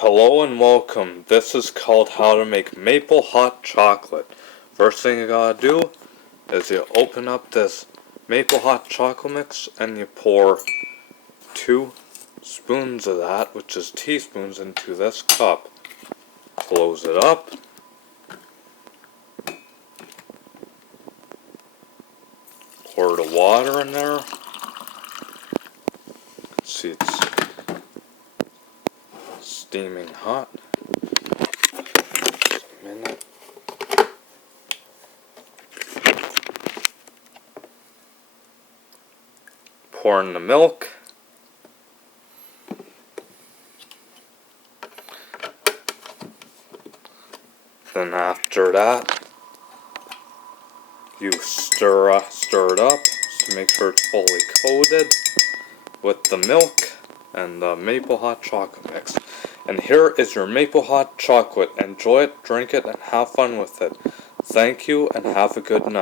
Hello and welcome. This is called how to make maple hot chocolate. First thing you gotta do is you open up this maple hot chocolate mix and you pour 2 spoons of that, which is teaspoons, into this cup. Close it up. Pour the water in there. See, it's steaming hot. Just a minute. Pour in the milk. Then after that, you stir it up to make sure it's fully coated with the milk and the maple hot chocolate mix. And here is your maple hot chocolate. Enjoy it, drink it, and have fun with it. Thank you, and have a good night.